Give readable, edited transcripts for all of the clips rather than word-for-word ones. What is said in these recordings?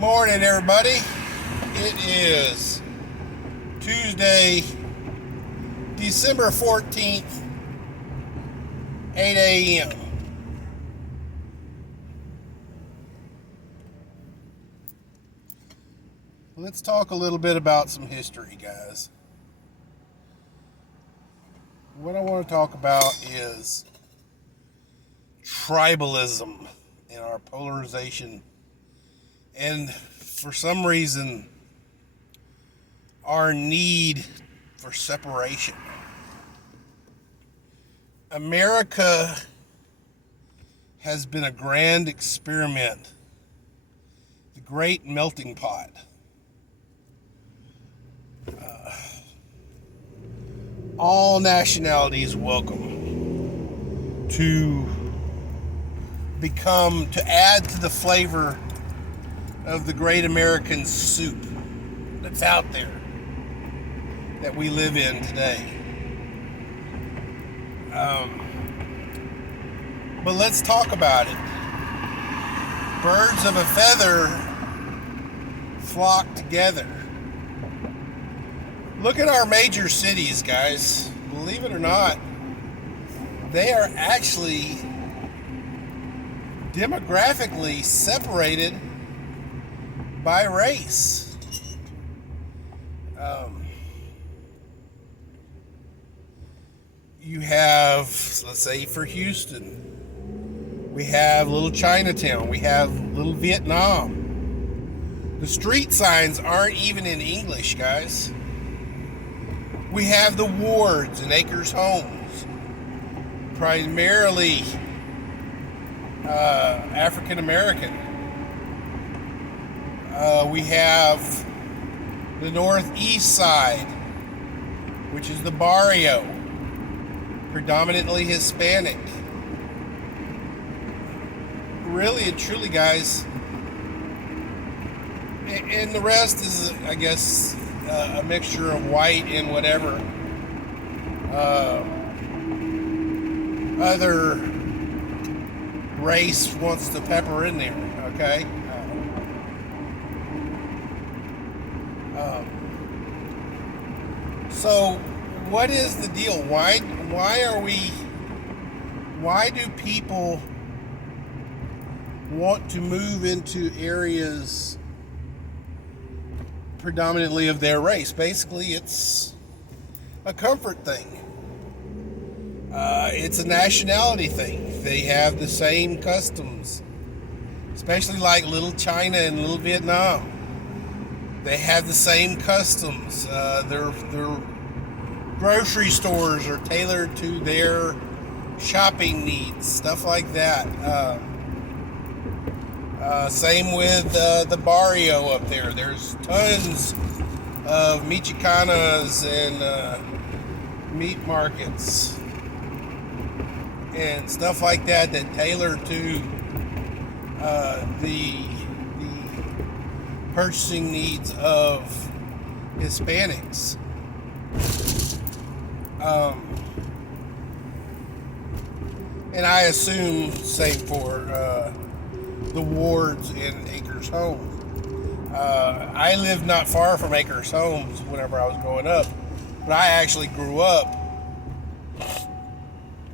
Morning, everybody. It is Tuesday, December 14th, 8 a.m. Let's talk a little bit about some history, guys. What I want to talk about is tribalism and our polarization, and for some reason, our need for separation. America has been a grand experiment, the great melting pot. All nationalities welcome to add to the flavor of the great American soup that's out there that we live in today. But let's talk about it. Birds of a feather flock together. Look at our major cities, guys. Believe it or not, they are actually demographically separated by race. You have, let's say for Houston, we have Little Chinatown, we have Little Vietnam. The street signs aren't even in English, guys. We have the wards and acres homes, primarily African American. We have the northeast side, which is the barrio, predominantly Hispanic. Really and truly, guys, and the rest is, I guess, a mixture of white and whatever other race wants to pepper in there. Okay. So what is the deal? Why do people want to move into areas predominantly of their race? Basically, it's a comfort thing. It's a nationality thing. They have the same customs, especially like Little China and Little Vietnam. They have the same customs. Their grocery stores are tailored to their shopping needs, stuff like that. Same with the barrio up there. There's tons of Michoacanas and meat markets and stuff like that tailor to the purchasing needs of Hispanics. And I assume same for the wards in Acres Home. I lived not far from Acres Homes whenever I was growing up, but I actually grew up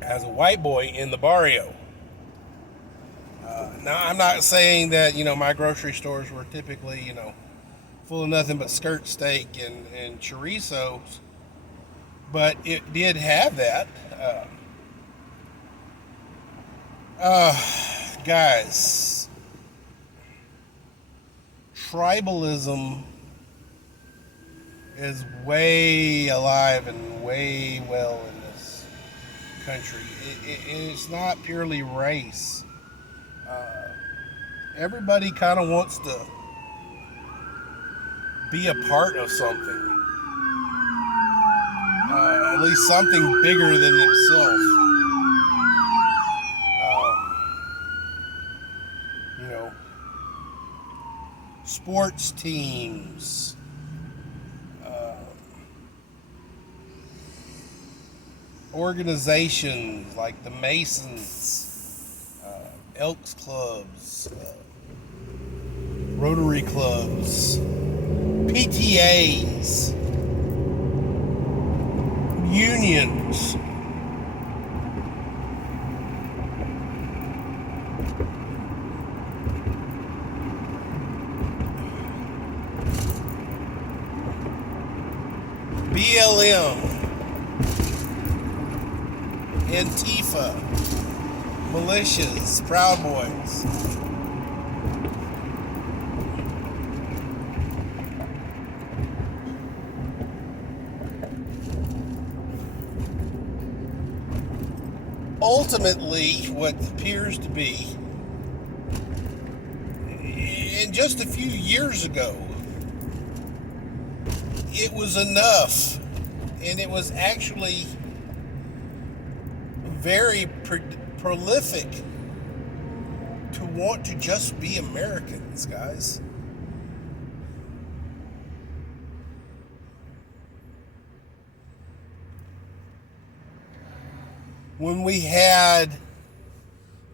as a white boy in the barrio. Now, I'm not saying that, my grocery stores were typically, full of nothing but skirt steak and chorizos, but it did have that. Guys, tribalism is way alive and way well in this country. It's not purely race. Everybody kind of wants to be a part of something, at least something bigger than themselves. Sports teams, organizations like the Masons, Elks clubs, Rotary clubs, PTAs, unions. BLM, Antifa, militias, Proud Boys. Ultimately, what appears to be, and just a few years ago, it was enough, and it was actually very prolific to want to just be Americans, guys. When we had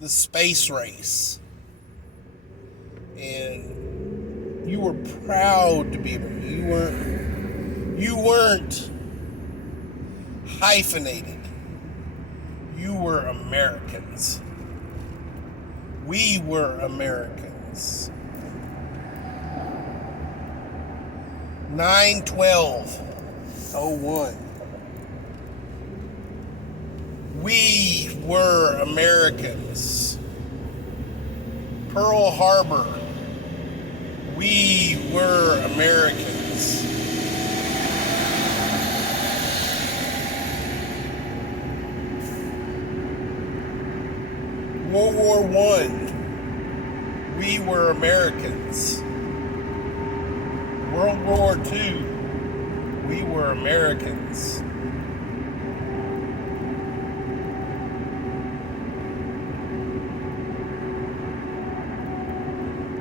the space race, and you were proud to be, you weren't hyphenated. You were Americans. We were Americans. 9/12/01. We were Americans. Pearl Harbor. We were Americans. World War I. We were Americans. World War II. We were Americans.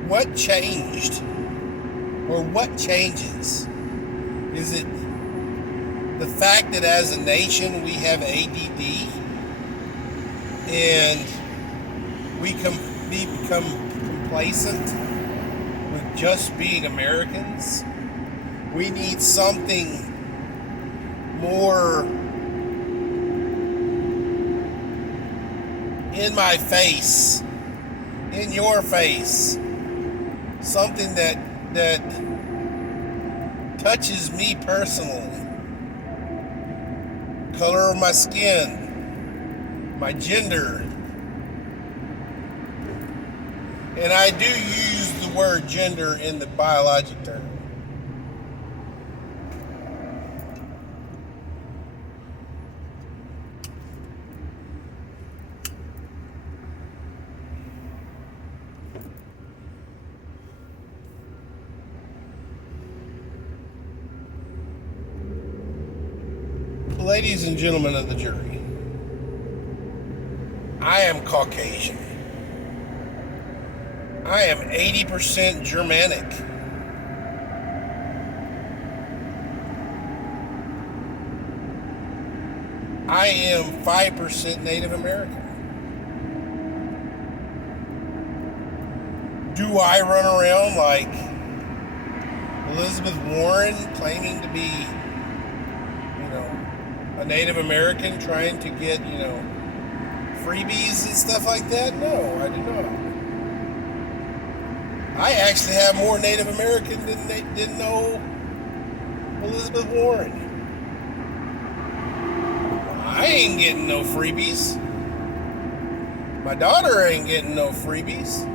What changed, or what changes? Is it the fact that as a nation we have ADD and we become complacent with just being Americans? We need something more in my face, in your face. Something that touches me personally. Color of my skin, my gender. And I do use the word gender in the biologic term. Ladies and gentlemen of the jury, I am Caucasian. I am 80% Germanic. I am 5% Native American. Do I run around like Elizabeth Warren claiming to be, a Native American trying to get, freebies and stuff like that? No, I do not. I actually have more Native American than no Elizabeth Warren. I ain't getting no freebies. My daughter ain't getting no freebies.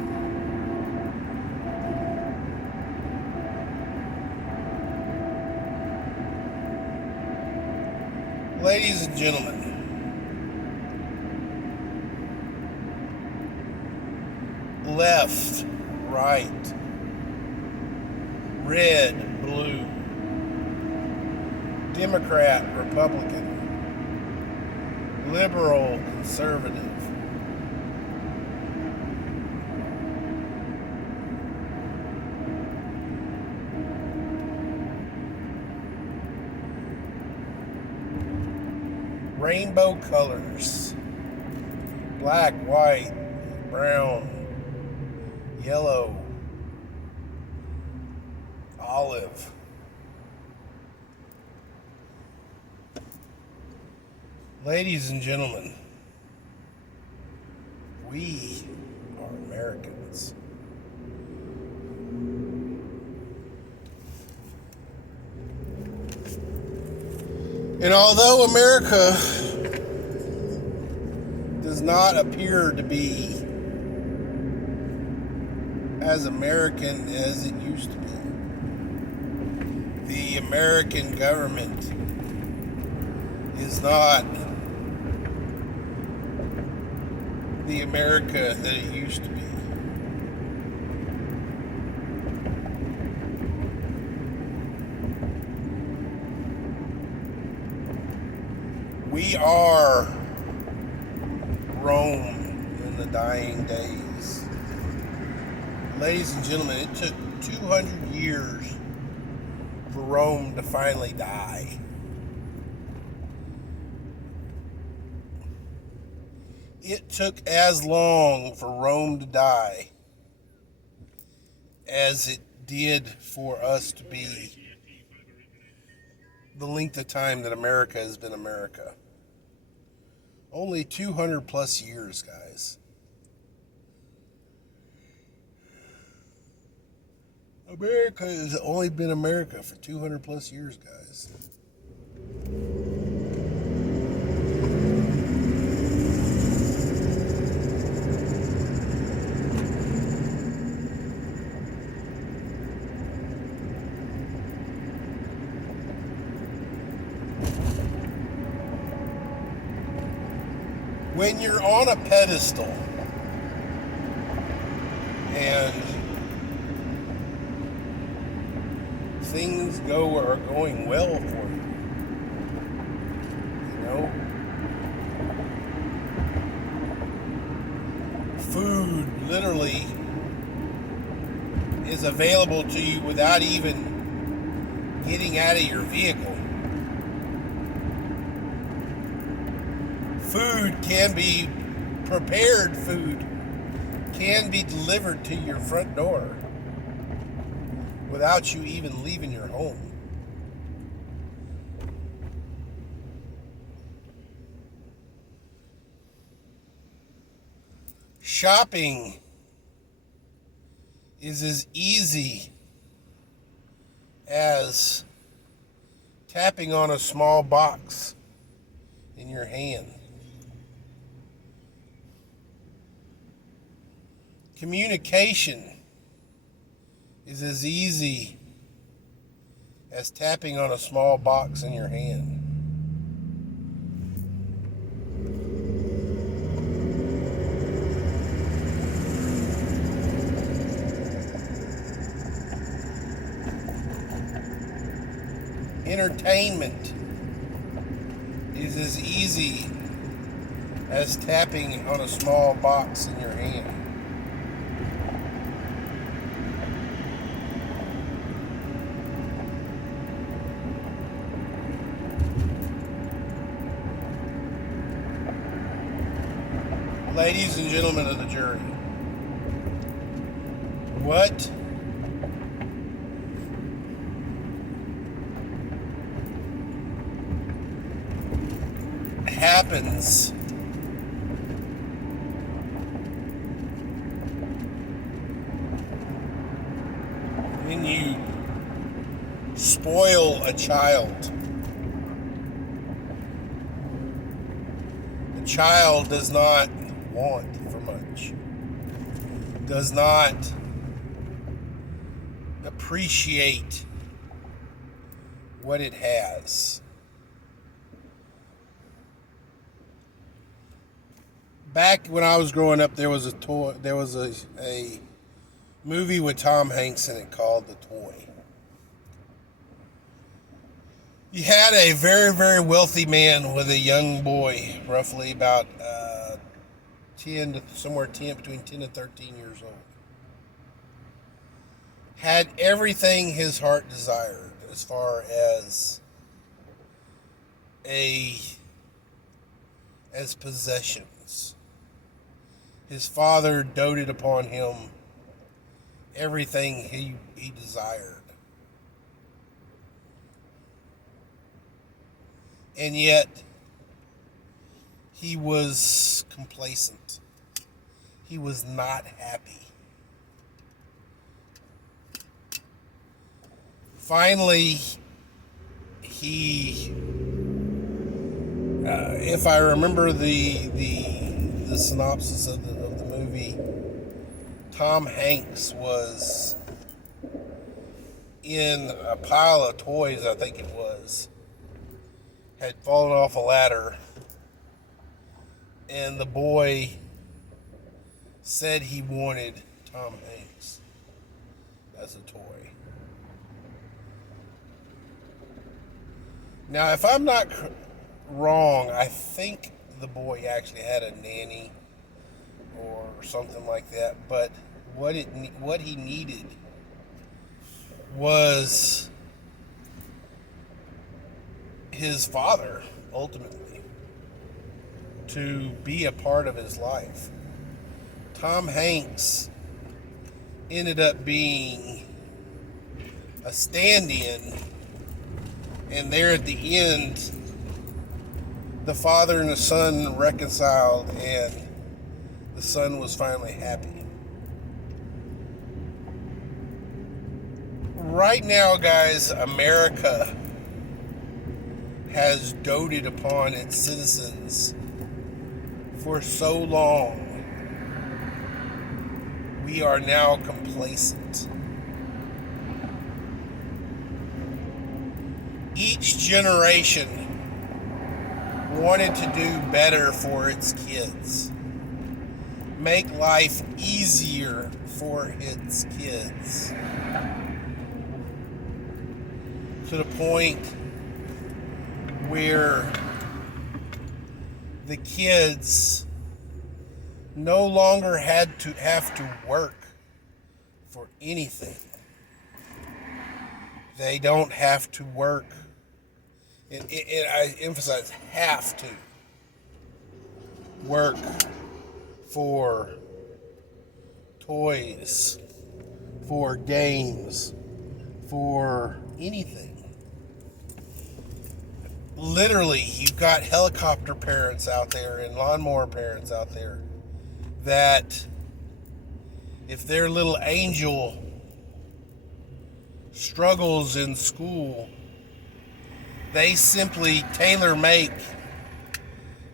Ladies and gentlemen, left, right, red, blue, Democrat, Republican, liberal, conservative. Rainbow colors, black, white, brown, yellow, Olive. Ladies and gentlemen, we are Americans. And although America does not appear to be as American as it used to be, the American government is not the America that it used to be. We are Rome in the dying days. Ladies and gentlemen, it took 200 years for Rome to finally die. It took as long for Rome to die as it did for us to be the length of time that America has been America. Only 200 plus years, guys. America has only been America for 200 plus years, guys. When you're on a pedestal and things are going well for you, food literally is available to you without even getting out of your vehicle. Food can be prepared, food can be delivered to your front door without you even leaving your home. Shopping is as easy as tapping on a small box in your hand. Communication is as easy as tapping on a small box in your hand. Entertainment is as easy as tapping on a small box in your hand. Ladies and gentlemen of the jury, what happens when you spoil a child? A child does not want for much, does not appreciate what it has. Back when I was growing up, there was a movie with Tom Hanks in it called The Toy. You had a very, very wealthy man with a young boy, roughly about 10 to between 10 and 13 years old. Had everything his heart desired as far as possessions. His father doted upon him everything he desired. And yet, he was complacent. He was not happy. Finally, he, if I remember the synopsis of the movie, Tom Hanks was in a pile of toys, I think it was, had fallen off a ladder, and the boy said he wanted Tom Hanks as a toy. Now, if I'm not wrong, I think the boy actually had a nanny or something like that, but what he needed was his father, ultimately, to be a part of his life. Tom Hanks ended up being a stand-in, and there at the end, the father and the son reconciled, and the son was finally happy. Right now, guys, America has doted upon its citizens for so long. We are now complacent. Each generation wanted to do better for its kids, make life easier for its kids, to the point where the kids no longer have to work for anything. They don't have to work, and I emphasize have to work for toys, for games, for anything. Literally, you've got helicopter parents out there and lawnmower parents out there that if their little angel struggles in school, they simply tailor make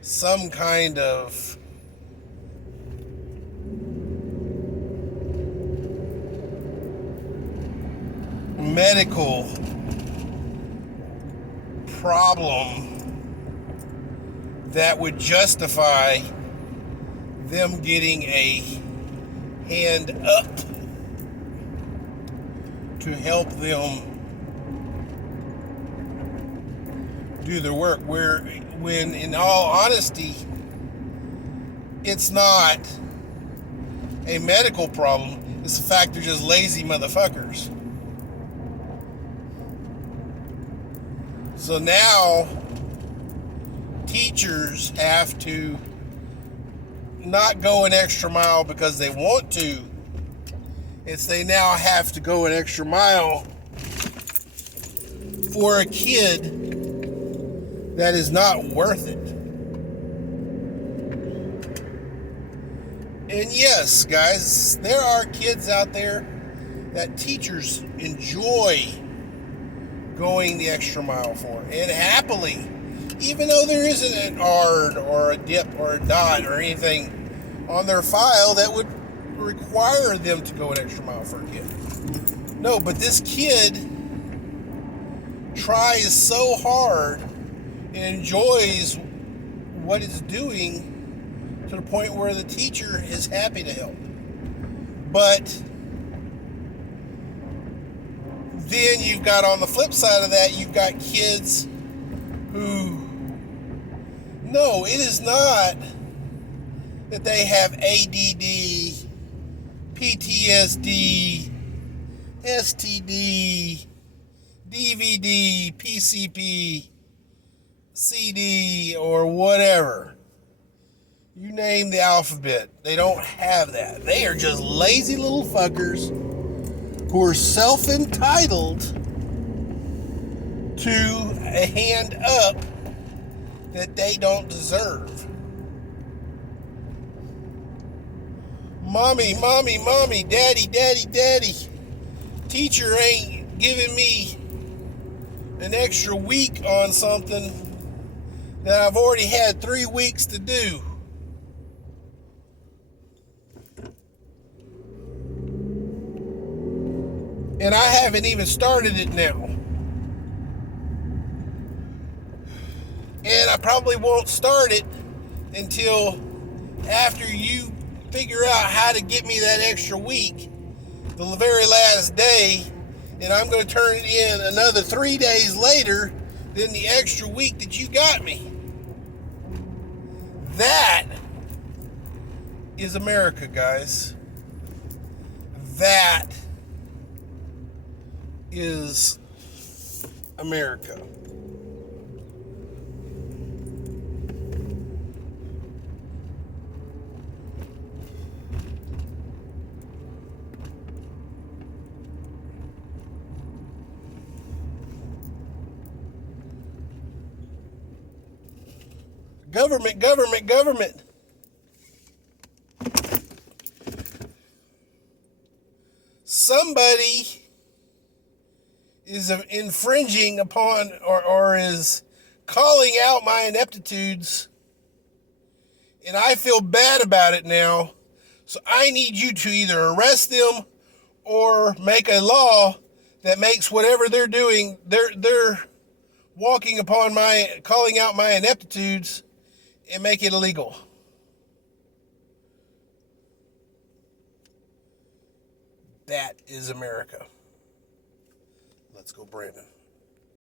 some kind of medical problem that would justify them getting a hand up to help them do their work, when in all honesty, it's not a medical problem. It's the fact they're just lazy motherfuckers. So now teachers have to not go an extra mile because they want to. It's they now have to go an extra mile for a kid that is not worth it. And yes, guys, there are kids out there that teachers enjoy going the extra mile for, and happily, even though there isn't an R or a dip or a dot or anything on their file that would require them to go an extra mile for a kid. No, but this kid tries so hard and enjoys what it's doing to the point where the teacher is happy to help. But then you've got, on the flip side of that, you've got kids who, no, it is not that they have ADD, PTSD, STD, DVD, PCP, CD, or whatever. You name the alphabet. They don't have that. They are just lazy little fuckers who are self-entitled to a hand up that they don't deserve. Mommy, mommy, mommy, daddy, daddy, daddy. Teacher ain't giving me an extra week on something that I've already had 3 weeks to do. And I haven't even started it now. And I probably won't start it until after you figure out how to get me that extra week, the very last day, and I'm going to turn it in another 3 days later than the extra week that you got me. That is America, guys. That is America. Government, government, government. Somebody is infringing upon or is calling out my ineptitudes, and I feel bad about it now. So I need you to either arrest them or make a law that makes whatever they're doing, they're walking upon my, calling out my ineptitudes, and make it illegal. That is America. Let's go, Brandon.